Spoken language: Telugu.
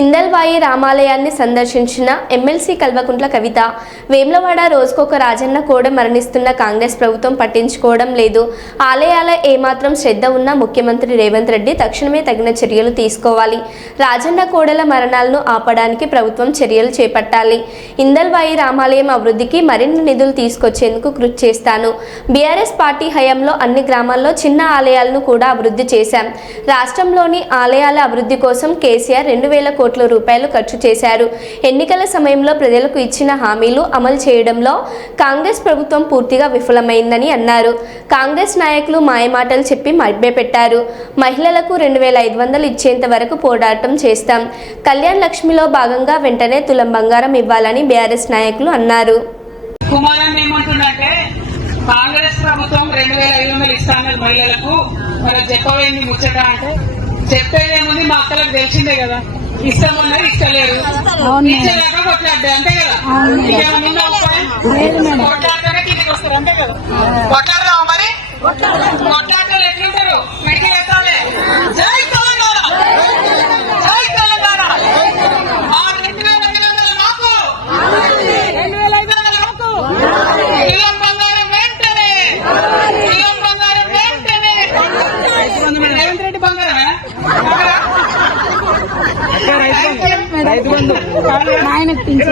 ఇందల్వాయి రామాలయాన్ని సందర్శించిన ఎమ్మెల్సీ కల్వకుంట్ల కవిత వేములవాడ రోజుకొక రాజన్న కూడా మరణిస్తున్న కాంగ్రెస్ ప్రభుత్వం పట్టించుకోవడం లేదు. ఆలయాల ఏమాత్రం శ్రద్ధ ఉన్న ముఖ్యమంత్రి రేవంత్ రెడ్డి తక్షణమే తగిన చర్యలు తీసుకోవాలి. రాజన్న కోడల మరణాలను ఆపడానికి ప్రభుత్వం చర్యలు చేపట్టాలి. ఇందల్వాయి రామాలయం అభివృద్ధికి మరిన్ని నిధులు తీసుకొచ్చేందుకు కృషి చేస్తాను. బీఆర్ఎస్ పార్టీ హయాంలో అన్ని గ్రామాల్లో చిన్న ఆలయాలను కూడా అభివృద్ధి చేశాం. రాష్ట్రంలోని ఆలయాల అభివృద్ధి కోసం కేసీఆర్ రెండు వేల కోట్ల రూపాయలు ఖర్చు చేశారు. ఎన్నికల సమయంలో ప్రజలకు ఇచ్చిన హామీలు అమలు చేయడంలో కాంగ్రెస్ ప్రభుత్వం పూర్తిగా విఫలమైందని అన్నారు. కాంగ్రెస్ నాయకులు మాయమాటలు చెప్పి మభ్యపెట్టారు. మహిళలకు రెండు వేల ఐదు వందలు ఇచ్చేంత వరకు పోరాటం చేస్తాం. కళ్యాణ్ లక్ష్మిలో భాగంగా వెంటనే తులం బంగారం ఇవ్వాలని బీఆర్ఎస్ నాయకులు అన్నారు. కాంగ్రెస్ ప్రభుత్వం రెండు వేల ఐదు వందలు ఇస్తానని మహిళలకు. మరి చెప్పవేంది ముచ్చట అంటే చెప్పేదేముంది మా అక్కలకు తెలిసిందే కదా. ఇస్తామన్నారు ఇస్తలేరు. ఇచ్చేదాకా కొట్లాడే అంతే కదా. ఇంకేమైనా ఉందా ఉపాయం? కొట్లాడితేనే కిందికి వస్తారు అంతే కదా. కొట్లాడదామా మరి? కొట్లాడతారు ఎట్లుంటారు? మెడికల్ ఎత్తాలి. జై తెలంగాణ. జై తెలంగాణ. ఆ రెండు వేల ఐదు వందలు మాకు. రెండు వేల ఐదు వందలు మాకు. తులం బంగారం వెంటనే. తులం బంగారం వెంటనే. రేవంత్ రెడ్డి బంగారమే? రైతు ఆయనకు ఆయన